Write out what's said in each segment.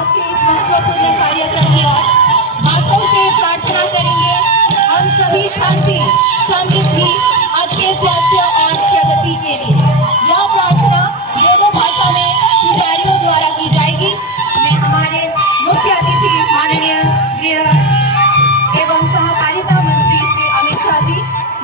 आज के इस महत्वपूर्ण कार्यक्रम की ओर हाथों से प्रार्थना करेंगे। हम सभी शांति, समृद्धि, अच्छे स्वास्थ्य और प्रगति के लिए यह प्रार्थना दोनों भाषा में पुजारियों द्वारा की जाएगी। मैं हमारे मुख्य अतिथि माननीय गृह एवं सहकारिता मंत्री श्री अमित शाह जी,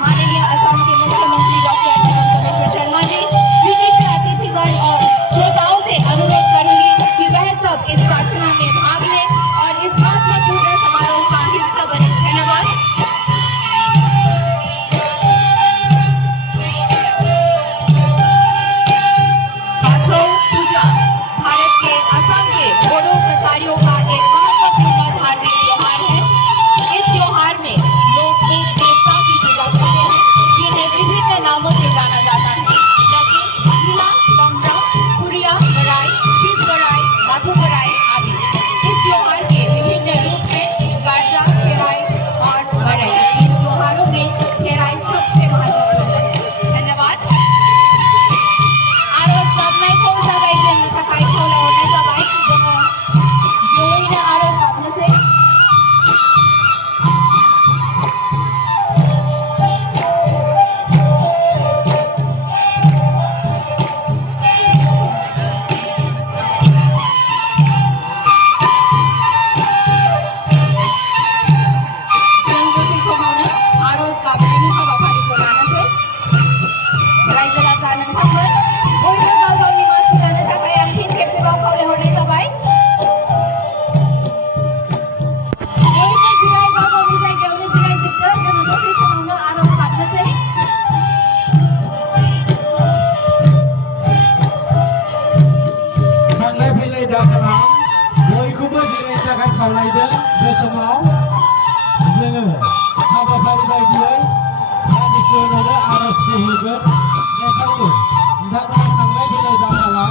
माननीय असम के मुख्यमंत्री डॉक्टर हेमंत शर्मा जी, विशिष्ट अतिथिगण और श्रोताओं से अनुरोध करूंगी कि वह सब इस प्रार्थना में भाग लें और इस महत्वपूर्ण समारोह का हिस्सा बने। धन्यवाद। पाथो पूजा भारत के असम के बोडो कचारियों का एक महत्वपूर्ण धार्मिक त्योहार है। इस त्योहार में लोग एक देवता की पूजा करते हैं जिन्हें विभिन्न नामों से जाना जाता है, जैसे नीला, कमरा, कुरिया बराई, शिव बराई, माधु बराई आदि। इस त्योहार के विभिन्न रूप हैं गाजा, खेराई और बराई। इन त्योहारों में खेराई सबसे महत्वपूर्ण है। धन्यवाद। आरोस कापनाय को जागायजेननो थाखाय खावलायहरनाय जाबाय। जोङो जयैनो आरज गाबनोसै। जों दसे समावनो आरज गाबनायनि हाबाफारिखौ लानोसै। रायजो राजा नोंथांमोन बयबो गाव गावनि मासि लानो थाखाय आं फिन खेबसेबाव खावलायहरनाय जाबाय। बयबो जिराय, गाव गावनि जायगायावनो जिरायजोबदो। जोङो दसे समावनो आरज गाबनोसै। थांलाय फैलाय दा खालाम, बयखौबो जिरायनो थाखाय खावलायदों। बे समाव जोङो हाबाफारि बायदियै दान्दिसे उनावनो आर'जखौ होगोन। बेखायनो नोंथांमोना थांलाय फैलाय दा खालाम।